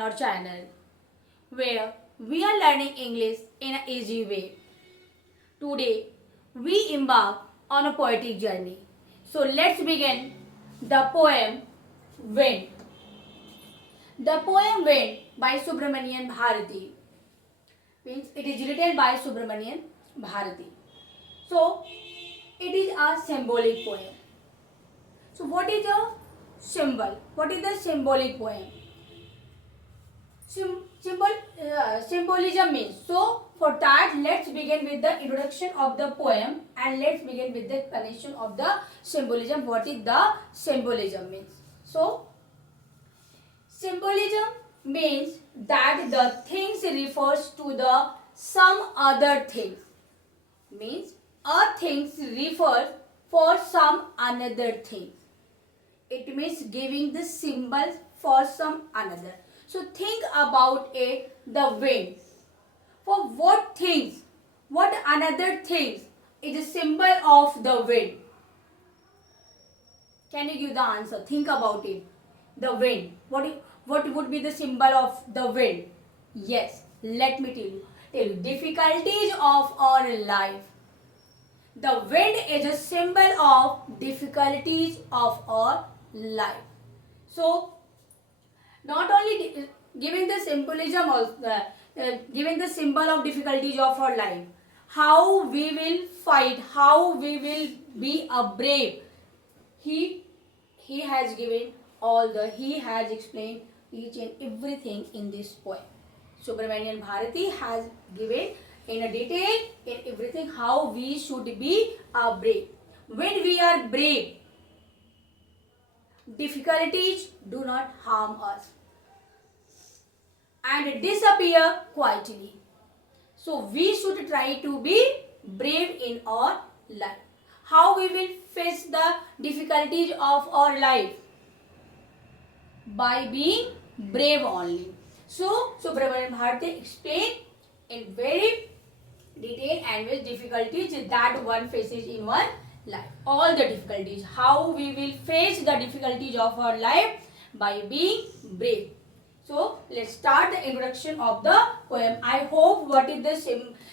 our channel where we are learning English in an easy way. Today we embark on a poetic journey. So let's begin the poem Wind. The poem Wind by Subramanian Bharati means it is written by Subramanian Bharati. So it is a symbolic poem. So what is a symbol? What is the symbolic poem? Symbolism means. So for that, let's begin with the introduction of the poem and let's begin with the explanation of the symbolism. What is the symbolism means? So symbolism means that the things refers to the some other thing. Means a things refers for some another thing. It means giving the symbol for some another. So think about it, the wind. For what things, what another things is a symbol of the wind? Can you give the answer? Think about it. The wind. What would be the symbol of the wind? Yes, let me tell you. Difficulties of our life. The wind is a symbol of difficulties of our life. So not only giving the symbolism of giving the symbol of difficulties of our life, how we will fight, how we will be a brave. He has given he has explained each and everything in this poem. Subramanian Bharati has given in a detail in everything how we should be a brave. When we are brave, difficulties do not harm us and disappear quietly. So we should try to be brave in our life. How we will face the difficulties of our life? By being brave only. So Subramanian Bharati explained in very detail and with difficulties that one faces in one life. All the difficulties. How we will face the difficulties of our life? By being brave. So let's start the introduction of the poem. I hope what is the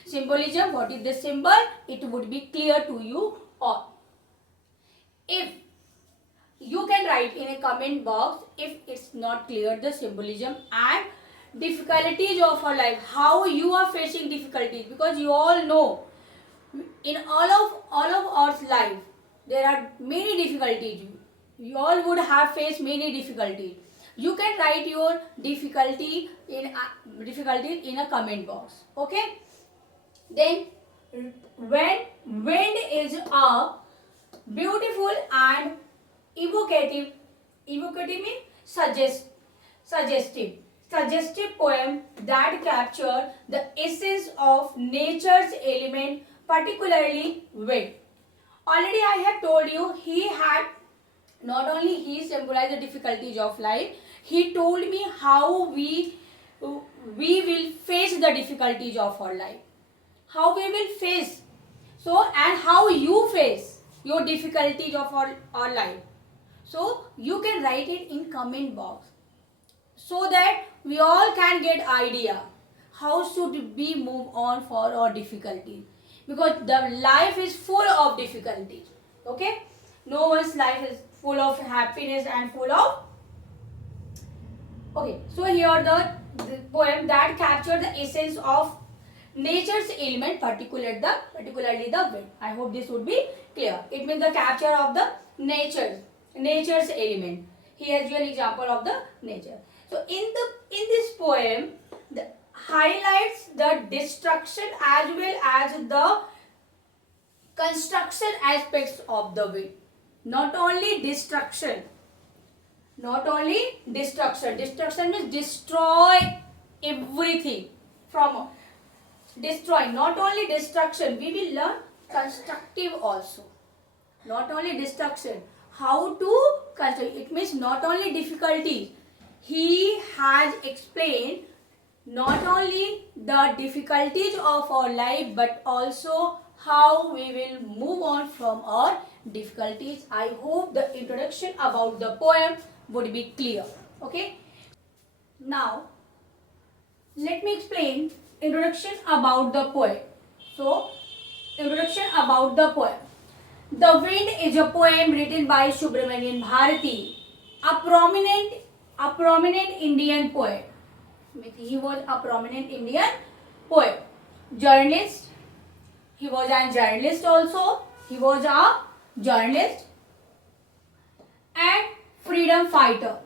symbolism, what is the symbol, it would be clear to you all. If you can write in a comment box if it's not clear the symbolism and difficulties of our life, how you are facing difficulties, because you all know in all of our life there are many difficulties. You all would have faced many difficulties. You can write your difficulty in a comment box. Okay. Then when wind is a beautiful and evocative means suggestive poem that capture the essence of nature's element, particularly wind. Already I have told you not only he symbolized the difficulties of life, he told me how we will face the difficulties of our life. How we will face. So and how you face your difficulties of our life. So you can write it in comment box so that we all can get idea how should we move on for our difficulties, because the life is full of difficulties. Okay, no one's life is full of happiness and full of. Okay, so here the poem that captures the essence of nature's element, particularly the wind. I hope this would be clear. It means the capture of the nature's element. Here is an example of the nature. So in this poem, the highlights the destruction as well as the construction aspects of the wind. Not only destruction. Destruction means destroy everything from destroy. Not only destruction, we will learn constructive also. Not only destruction, how to construct. It means not only difficulties. He has explained not only the difficulties of our life but also how we will move on from our difficulties. I hope the introduction about the poem would be clear. Okay. Now let me explain introduction about the poem. So, introduction about the poem. The Wind is a poem written by Subramanian Bharati, a prominent Indian poet. He was a prominent Indian poet, journalist. He was a journalist also. He was a journalist and freedom fighter.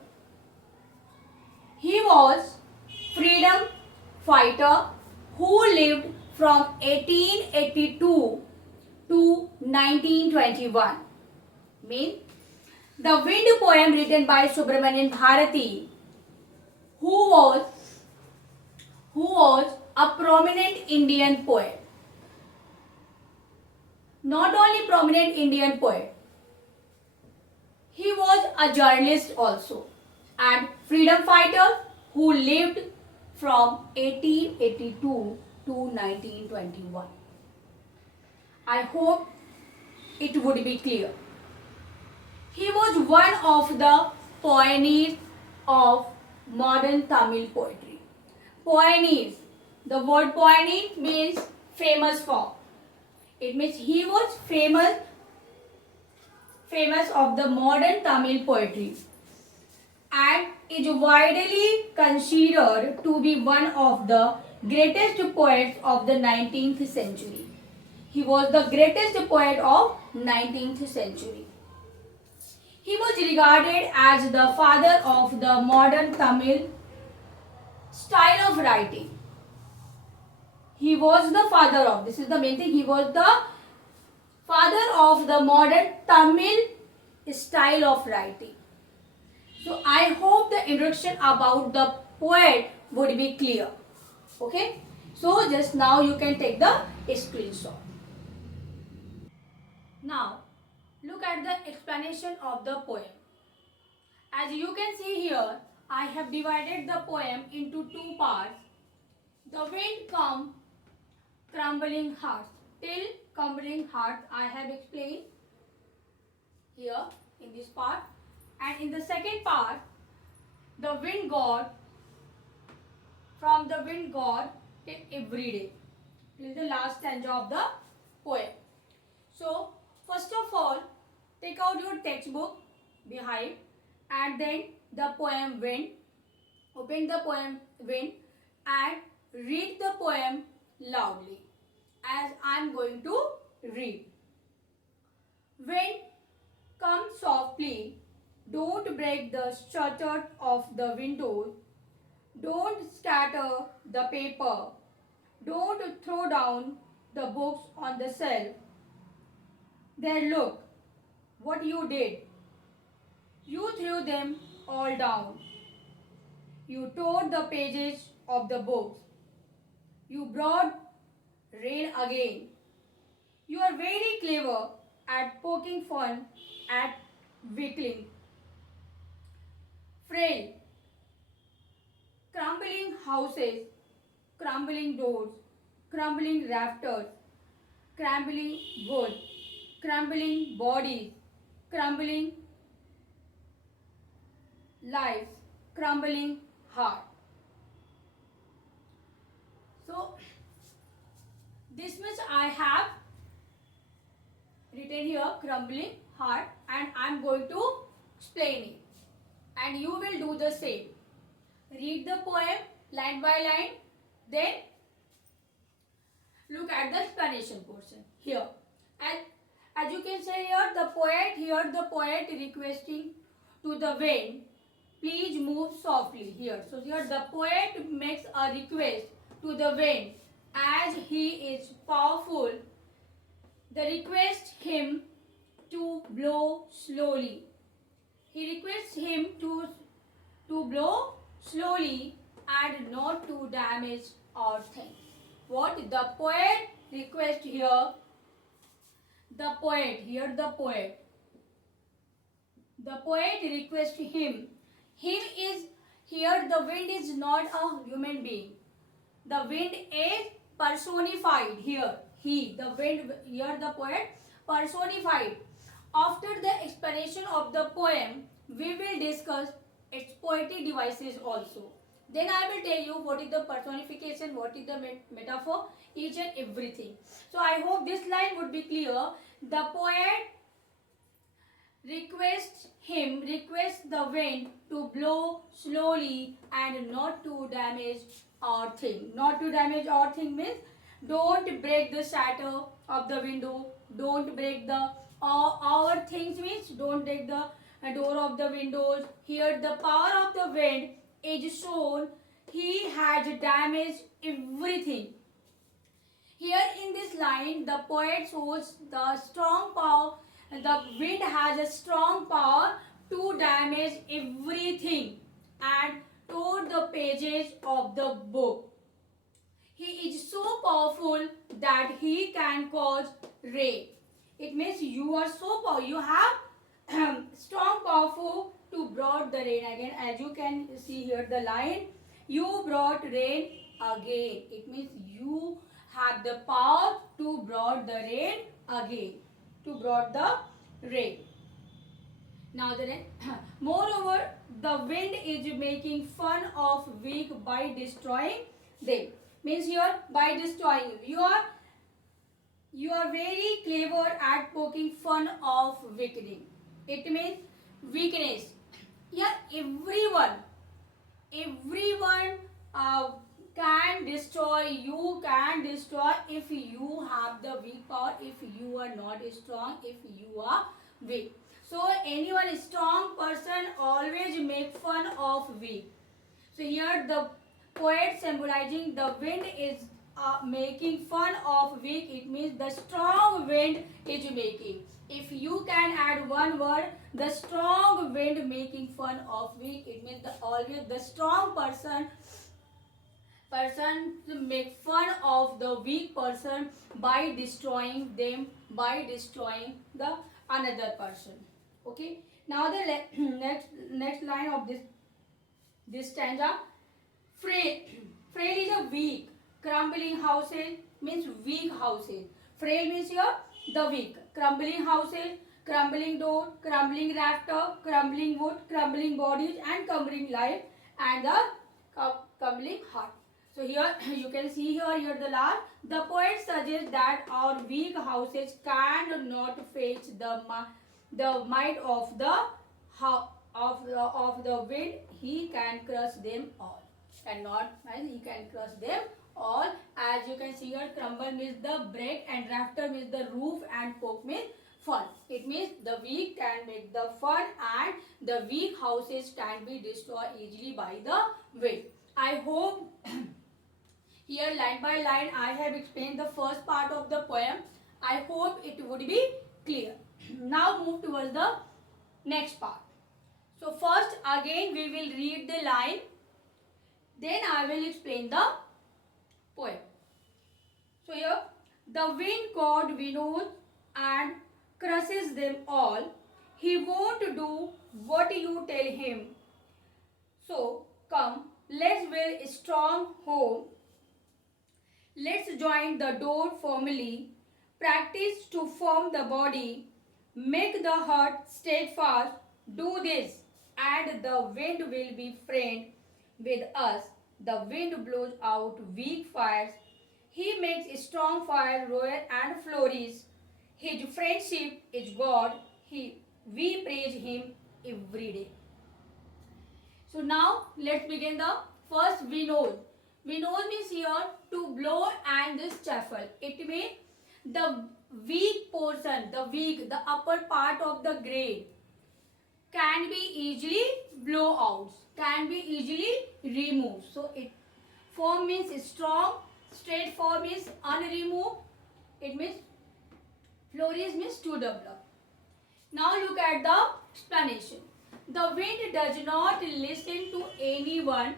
He was freedom fighter who lived from 1882 to 1921. Mean the Wind poem written by Subramanian Bharati, who was a prominent Indian poet. Not only prominent Indian poet, he was a journalist also and freedom fighter who lived from 1882 to 1921. I hope it would be clear. He was one of the pioneers of modern Tamil poetry. Pioneers. The word pioneer means famous for. It means he was famous of the modern Tamil poetry and is widely considered to be one of the greatest poets of the 19th century. He was the greatest poet of 19th century. He was regarded as the father of the modern Tamil style of writing. He was the father of, this is the main thing, he was the father of the modern Tamil style of writing. So I hope the introduction about the poet would be clear. Okay. So just now you can take the screenshot. Now look at the explanation of the poem. As you can see here, I have divided the poem into two parts. The wind come, crumbling hearts. Till crumbling hearts I have explained here in this part. And in the second part, the wind god, from the wind god till every day. This is the last stanza of the poem. So, first of all, take out your textbook behind and then the poem Wind. Open the poem Wind and read the poem loudly as I am going to read. Wind, come softly. Don't break the shutters of the windows. Don't scatter the paper. Don't throw down the books on the shelf. There, look what you did. You threw them all down. You tore the pages of the books. You brought rain again. You are very clever at poking fun at weakling. Frail, crumbling houses, crumbling doors, crumbling rafters, crumbling wood, crumbling bodies, crumbling lives, crumbling heart. So, this much I have written here, crumbling heart, and I am going to explain it. And you will do the same. Read the poem line by line, then look at the explanation portion here. And as you can see here, the poet requesting to the wind, please move softly here. So here the poet makes a request to the wind as he is powerful. The request him to blow slowly. He requests him to blow slowly and not to damage our things. What the poet requests here? The poet requests him. Him is here. The wind is not a human being. The wind is personified here. The wind here. The poet personified. After the explanation of the poem, we will discuss its poetic devices also. Then I will tell you what is the personification, what is the metaphor, each and everything. So I hope this line would be clear. The poet requests the wind to blow slowly and not to damage our thing. Not to damage our thing means don't break the shutter of the window, don't break the our things means don't break the door of the windows. Here the power of the wind is shown. He has damaged everything. Here in this line, the poet shows the strong power. The wind has a strong power to damage everything and tore the pages of the book. He is so powerful that he can cause rain. It means you are so powerful. You have strong powerful to brought the rain again. As you can see here the line, you brought rain again. It means you have the power to brought the rain again. To brought the rain. Now the rain. Moreover, the wind is making fun of weak by destroying them. Means here by destroying you are very clever at poking fun of weakening. It means weakness. Yeah, everyone can destroy. You can destroy if you have the weak power, if you are not strong, if you are weak. So anyone strong person always make fun of weak. So here the poet symbolizing the wind is making fun of weak. It means the strong wind is making. If you can add one word, the strong wind making fun of weak, it means always the strong person to make fun of the weak person by destroying them, by destroying the another person. Okay. Now the next line of this stanza. Frail is a weak. Crumbling houses means weak houses. Frail means here the weak. Crumbling houses, crumbling door, crumbling rafter, crumbling wood, crumbling bodies and crumbling life and the crumbling heart. So here you can see here the last. The poet suggests that our weak houses cannot face the might of the wind. He can crush them all. Cannot, and he can crush them all. As you can see here, crumble means the break and rafter means the roof and poke means fun. It means the weak can make the fun and the weak houses can be destroyed easily by the wind. I hope here line by line I have explained the first part of the poem. I hope it would be clear. Now move towards the next part. So first again we will read the line. Then I will explain the poem. So here, the wind god winnows and crushes them all. He won't do what you tell him. So come, let's build a strong home. Let's join the door firmly. Practice to form the body. Make the heart steadfast. Do this, and the wind will be friend with us. The wind blows out weak fires. He makes a strong fire roar and flourish. His friendship is God. We praise him every day. So now let's begin the first winnow. Winnow means here to blow and this shuffle. It means the weak portion, the upper part of the grain can be easily blow out, can be easily removed. So it form means strong, straight form is unremoved. It means flourish means to develop. Now look at the explanation. The wind does not listen to anyone.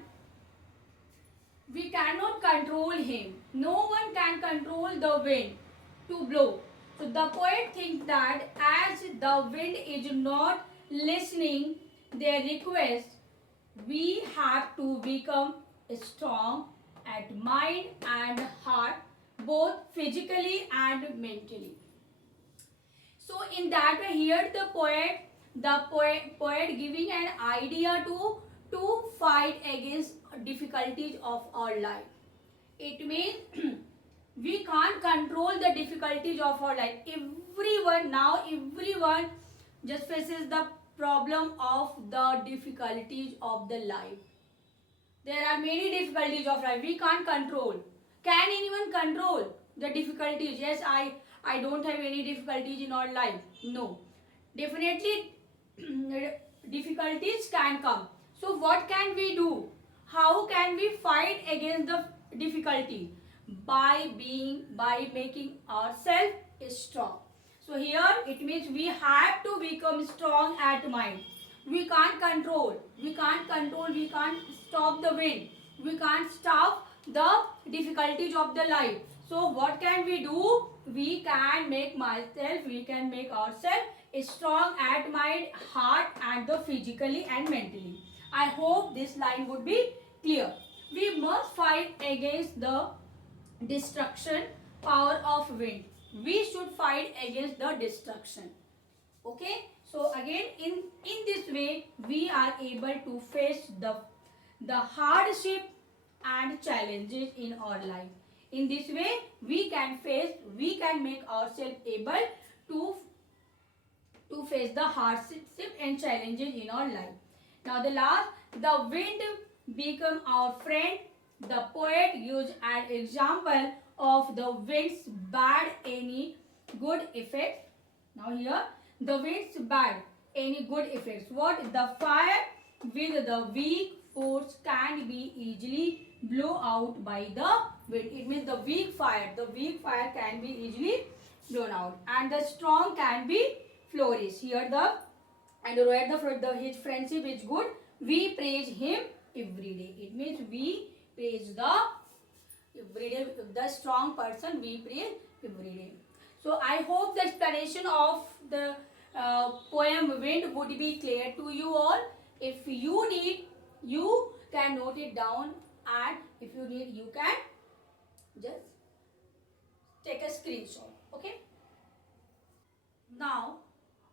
We cannot control him. No one can control the wind to blow. So the poet thinks that as the wind is not listening their request, we have to become strong at mind and heart, both physically and mentally. So in that way, here the poet giving an idea to fight against difficulties of our life. It means we can't control the difficulties of our life. Everyone just faces the problem of the difficulties of the life. There are many difficulties of life we can't control. Can anyone control the difficulties? Yes, I don't have any difficulties in our life. No. Definitely difficulties can come. So what can we do? How can we fight against the difficulty? By making ourselves strong. So here it means we have to become strong at mind. We can't control, we can't stop the wind, we can't stop the difficulties of the life. So what can we do? We can make ourselves strong at mind, heart, and the physically and mentally. I hope this line would be clear. We must fight against the destruction power of wind. We should fight against the destruction. Okay, so again in this way we are able to face the hardship and challenges in our life. In this way we can make ourselves able to face the hardship and challenges in our life. Now the last, the wind become our friend. The poet used an example of the wind's bad any good effects. Now here, the wind's bad any good effects. What? The fire with the weak force can be easily blown out by the wind. It means the weak fire can be easily blown out, and the strong can be flourished. Here his friendship is good. We praise him every day. It means we praise the strong person, we praise every day. So I hope the explanation of the poem Wind would be clear to you all. If you need, you can note it down, and if you need, you can just take a screenshot. Okay. Now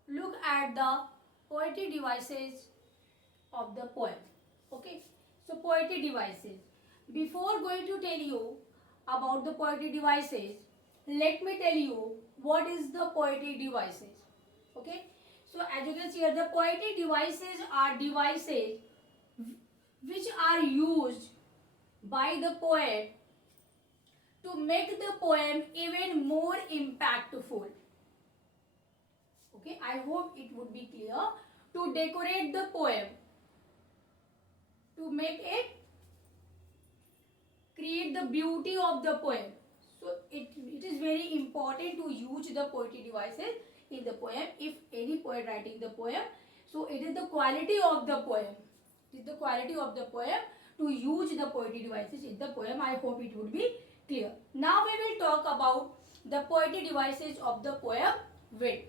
look at the poetic devices of the poem. Okay. So poetic devices. Before going to tell you about the poetic devices, let me tell you what is the poetic devices. Okay. So as you can see here, the poetic devices are devices which are used by the poet to make the poem even more impactful. Okay, I hope it would be clear. To decorate the poem, to make it create the beauty of the poem. So it is very important to use the poetic devices in the poem. If any poet writing the poem, so it is the quality of the poem. It is the quality of the poem to use the poetic devices in the poem. I hope it would be clear. Now we will talk about the poetic devices of the poem Wind.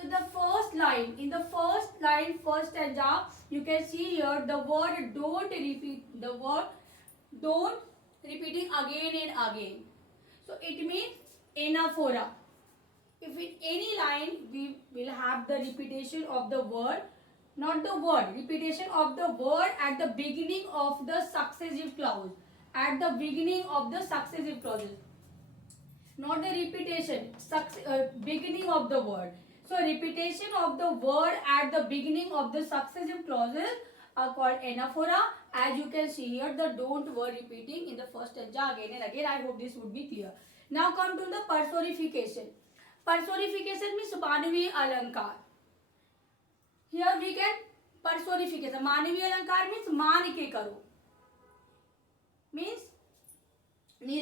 So the first line, in the first line, first stanza, you can see here the word don't repeat, the word don't repeating again and again. So it means anaphora. If in any line we will have the repetition of the word, not the word, repetition of the word at the beginning of the successive clause. At the beginning of the successive clauses. Not the repetition, beginning of the word. So repetition of the word at the beginning of the successive clauses are called anaphora. As you can see here, the don't word repeating in the first stanza again and again. I hope this would be clear. Now come to the personification. Personification means मानवीय अलंकार. Here we can personification. मानवीय अलंकार means मान के करो. Means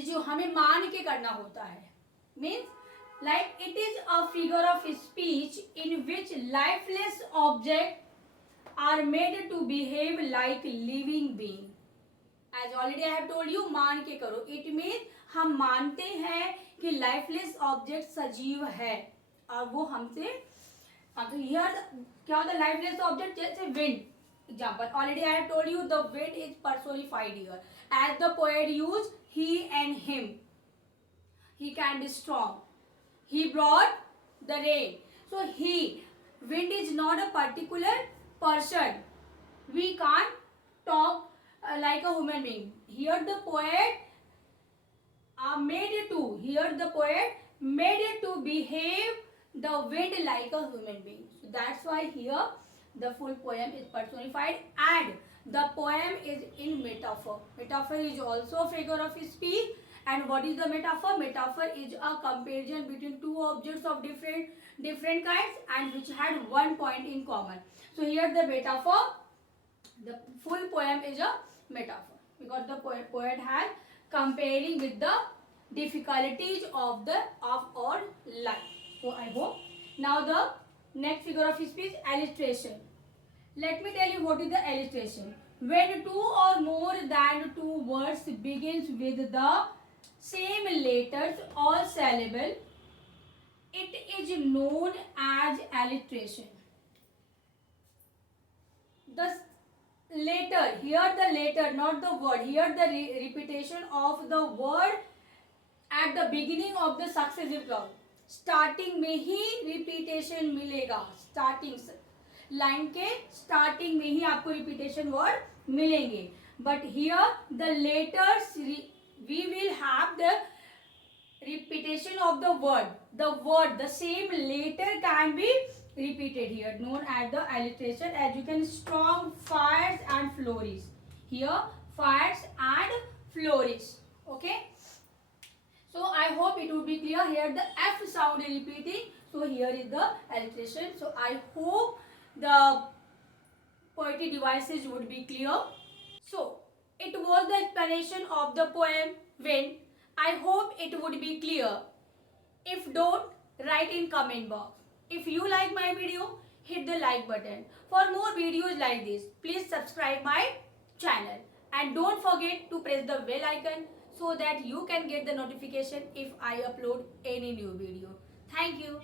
जो हमें मान के करना होता है. Means like it is a figure of speech in which lifeless objects are made to behave like living being. As already I have told you, मान के करो. It means हम मानते हैं कि लाइफलेस ऑब्जेक्ट सजीव है और वो हमसे here क्या होता है लाइफलेस ऑब्जेक्ट जैसे wind example. Already I have told you the wind is personified here. As the poet used he and him. He can be strong. He brought the rain. So he, wind is not a particular person. We can't talk like a human being. Here the poet the poet made it to behave the wind like a human being. So that's why here the full poem is personified, and the poem is in metaphor. Metaphor is also a figure of speech. And what is the metaphor? Metaphor is a comparison between two objects of different kinds and which had one point in common. So here the metaphor, the full poem is a metaphor because the poet has comparing with the difficulties of our life. So I hope. Now the next figure of speech, illustration. Let me tell you what is the illustration. When two or more than two words begins with the same letters or syllable, it is known as alliteration. The letter, here the letter, not the word, here the repetition of the word at the beginning of the successive clause. Starting में ही repetition मिलेगा. Starting line के starting में ही आपको repetition word मिलेंगे. But here the letters we will have the repetition of the word, the same letter can be repeated here, known as the alliteration. As you can, strong, fires and flourish. Here fires and flourish. Okay, so I hope it would be clear. Here the F sound is repeating, so here is the alliteration. So I hope the poetic devices would be clear. So it was the explanation of the poem When. I hope it would be clear. If don't, write in comment box. If you like my video, hit the like button. For more videos like this, please subscribe my channel. And don't forget to press the bell icon so that you can get the notification if I upload any new video. Thank you.